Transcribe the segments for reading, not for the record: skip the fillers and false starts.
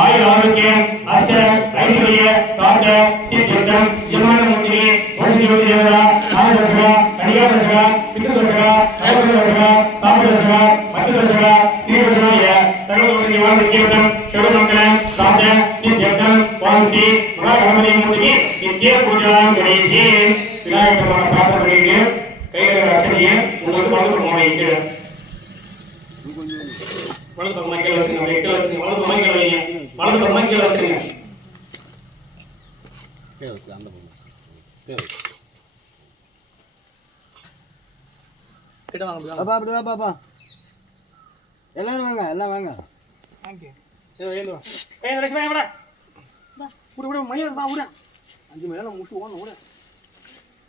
ஆயுள் ஆரோக்கியம் அஷ்ட ஐஸ்வர்ய காந்த சித்தியம் யமான முத்திரி வசதி தேவரா ஆனதசகா கனியாதசகா பித்ருதசகா ஐவதசகா சாமதசகா மச்சதசகா ஸ்ரீவசனாய சர்வதோஷ நிவாரண கேவலம் சர்வமங்கல காந்த சித்தியம் வாங்கி மகாகணபதி மூர்த்திக்கு நித்திய பூஜாம் கணேசி விநாயகர் பிரார்த்தனை பண்ணிட்டு கையில அச்சனையை உங்களுக்கு வலது பக்கம் வைக்க வலது பக்கம் கீழே வச்சுங்க கீழே வச்சுங்க வலது பக்கம் கீழே வைங்க வலது பக்கம் கீழே வச்சுங்க கீழே வச்சு அந்த பக்கம் கீழே கிட்ட வாங்க பாப்பா அப்படி வா பாப்பா எல்லாரும் வாங்க எல்லாம் வாங்க தேங்க் யூ ஏய் வா ஏய் லட்சுமி வாடா வா புடி மணி வா புடி 5 மணி நேரம் முடிச்சு ஓடணும் ஓடு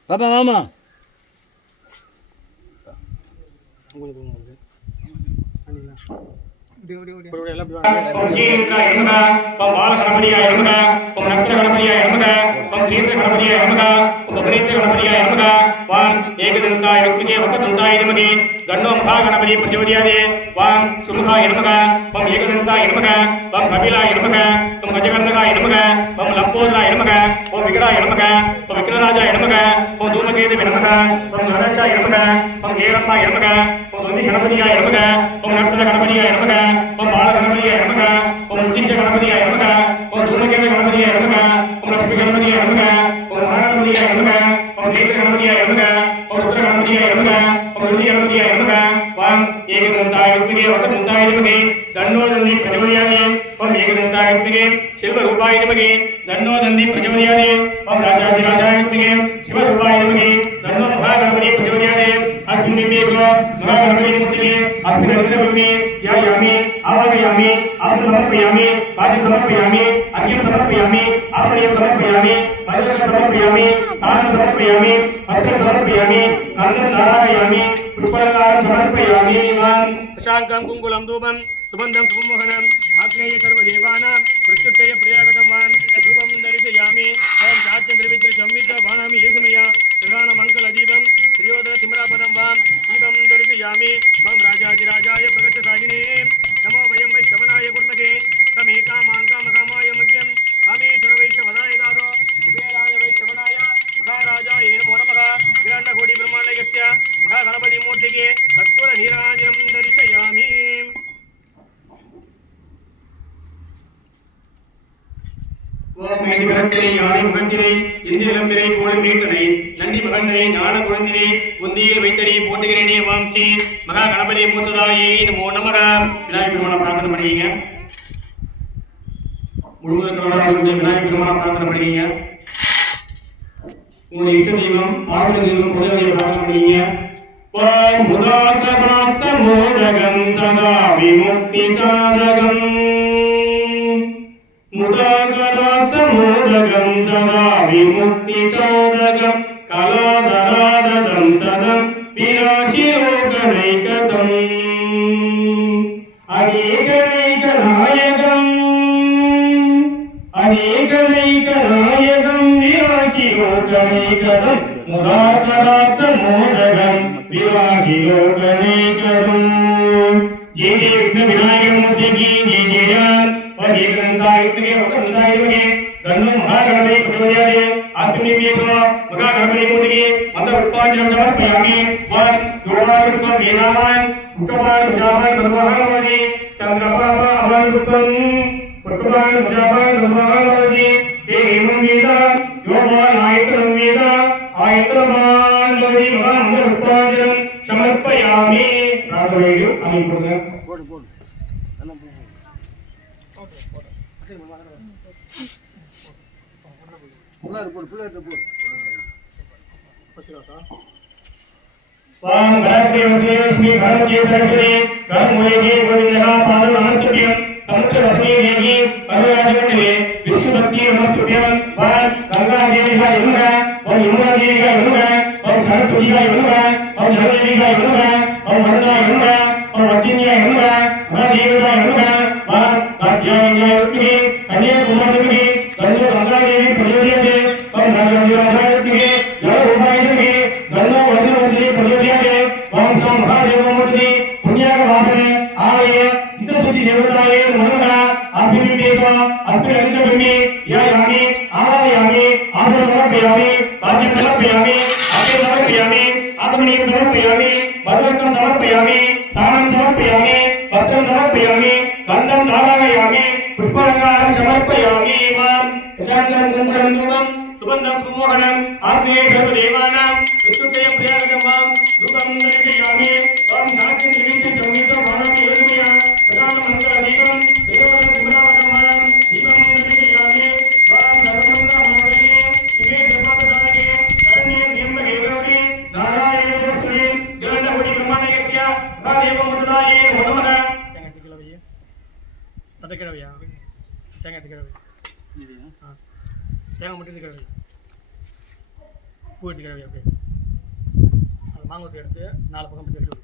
பாப்பா வாமா உங்களுக்கு உங்களுக்கு அனிலா ஓடி ஓடி ஓடி ஓடி எல்லாம் ஓம் ஜீந்திரா யமகா ஓம் பால கணபதியா யமகா ஓம் நக்ர கணபதியா யமகா ஓம் த்ரீந்திர கணபதியா யமகா ஓம் பகரீந்திர கணபதியா யமகா வாம் ஏகதந்தாய யுக்திகே வக்கதந்தாய நமகி கண்ணோ மகா கணபதி பிரச்சோதயாதே வாம் சுமுகாய நமகா ஓம் ஏகதந்தாய நமகா ஓம் கபிலாய நமகா ஓம் கஜகர்ணகாய நமகா ஓம் லம்போதராய நமகா ஓம் விகடாய நமகா ஓம் விக்னராஜாய நமகா ஓம் தூமகேதுவே நமகா ஓம் நரச்சாய நமகா ஓம் ஏரம்பாய நமகா ஓம் வந்தி கணபதியாய நமகா ஓம் நர்த்தன கணபதியாய நமகா ஓம் பால கணபதியாய நமகா ஓம் உச்சிஷ்ட கணபதியாய நமகா ஓம் தூமகேது கணபதியாய நமகா ஓம் லட்சுமி கணபதியாய நமகா ஓம் மகாகணபதியாய நமகா ஓம் நேத்திர கணபதியாய நமகா ஓம் ருத்ர கணபதியாய நமகா ஓம் ருதி கணபதியாய நமகா வாம் ஏகதந்தாய யுக்திகே வக்கதந்தாய நமகி தன்னோ தந்தி பிரச்சோதயாதே ஓம் ஏகதந்தாய யுக்திகே சிவரூபாய நமகி தன்னோ தந்தி பிரச்சோதயாதே ஓம் ராஜாதிராஜாய யுக்திகே சிவரூபாய நமகி தன்னோ மகாகணபதி பிரச்சோதயாதே அஸ்மின்னிமேஷோ மகாகணபதி மூர்த்திகே அஸ்மின்னிரவிமே ध्यायामि आवाहयामि आसन समर्पयामि पादं समर्पयामि अर्घ्यं समर्पयामि आसनं समर्पयामि मधुरं समर्पयामि स्थानं समर्पयामि वस्त्रं समर्पयामि अन्नं धारयामि पुष्पालङ्कारं समर्पयामि शाङ्कं कुङ्कुलं धूपं सुगन्धं सुमोहनम् आग्नेय सर्वदेवानां प्रत्युत्तय प्रयागतं वान् धूपं दर्शयामि ओं चाचन्द्रवित्र संवित वाणामि युगमया ग्रहाणमङ्गलदीपं त्रियोदय तिम्रापदं वान् दीपं दर्शयामि मम राजाधिराजाय प्रगत्यसागिने नमो वयं वैष्णवनाय कुर्महे तमे कामान् कामकामाय मह्यं कामेश्वर वैष्णवदाय दादो कुबेराय वैष्णवनाय महाराजाय नमो नमः गिराण्डकोटि ब्रह्माण्डयस्य महागणपति मूर्तिके कर्पूर नीराजनं दर्शयामि ஓம் மேதிகரத்தினை யானை முகத்தினை இந்தி விளம்பினை போலும் நீட்டனை நந்தி மகண்டனை ஞான குழந்தினை உந்தியில் வைத்தடி போட்டுகிறேனே வாம் ஸ்ரீ மகா கணபதி மூத்ததாயே நமோ நமக விநாயகர் பெருமான பிரார்த்தனை பண்ணுவீங்க முழுவதும் விநாயகர் பெருமான பிரார்த்தனை பண்ணுவீங்க உங்களுடைய இஷ்ட தெய்வம் ஆயுத தெய்வம் குலதெய்வ பிரார்த்தனை பண்ணுவீங்க ஓம் முதாகராத்த மோதகம் சதா விமுக்தி சாதகம் मुदाकरात मोदगं सदा विमुक्ति साधकं कलाधरादं सदं विनाशिलोकनैकतम् अनेकनैकनायकं विनाशिलोकनैकतं मुदाकरात मोदगं विनाशिलोकनैकतम् जय जय विघ्न विनायक मूर्ति की जय जय और एकदंताय युक्तिके वक्रतुण्डाय नमः गन्नो महागणपति प्रचोदयादे आत्मनिवेशो महागणपति मूर्तिके मंत्र उत्पादनं समर्पयामि वन दुर्वापुष्पं वेदावान् पुष्पवान् भुजावान् भगवान् भवति चन्द्रपापा अवान् पुष्पवान् भुजावान् भगवान् भवति हे एवं वेद योगवान् आयतनं वेद आयतनवान् भवति भगवान् मंत्र उत्पादनं समर्पयामि प्रार्थनेयु आमीन बोल वाम भरते वसलेश्मी भरते सरस्वती कर्मूले गोविंदः पादं नमस्कृत्य समुद्र वसने देवी अनुराजमण्डले विष्णुभक्ति नमस्कृत्य वाम गंगा देवी का यमुना और यमुना देवी का यमुना और सरस्वती का यमुना और जलदेवी का यमुना और वरुणा यमुना और वर्धिनी यमुना महादेव का यमुना वाम कात्यायनी युक्ति कन्याकुमारी युक्ति गंगा गंगा देवी प्रचोदयाते और राजाधिराजा युक्ति जय रूपाय युक्ति गंगा वर्धनवती प्रचोदयाते वाम सम महादेव मूर्ति पुण्याक वासने आये सिद्धसुद्धि देवताये नमः आभिनिवे देवा अस्मिन् अग्निब्रह्मे यायामि आवाहयामि आसनं समर्पयामि राज्यं समर्पयामि अग्निं समर्पयामि आसमनीं समर्पयामि वस्त्रं समर्पयामि स्नानं समर्पयामि वस्त्रं समर्पयामि गन्धं धारयामि पुष्पालङ्कारं समर्पयामि शान्तं कुम्भं धूपं सुगन्धं सुमोहनम् आग्नेये सर्वदेवानां विष्णुते प्रियागतं मां धूपं दर्शयामि त्वं नाट्यं निर्विघ्नं संगीतं मानवि योजमया प्रधानमन्त्रदीपं देवं सुमरावतमानं दीपं दर्शयामि त्वं सर्वमङ्गलमङ्गले शिवे सर्वप्रदायके शरण्ये त्र्यम्बके गौरी नारायणे नमोस्तुते जगन्नाथकोटि ब्रह्माण्डस्य महादेवमूर्तदाये नमो नमः तटकिडवया தேங்காய் எடுத்துக்கிறவை தேங்காய் மட்டும் எடுத்துக்கிறவை பூ எடுத்துக்கிறவை அப்படியே அந்த மாங்கொத்து எடுத்து 4 பக்கம் எடுத்து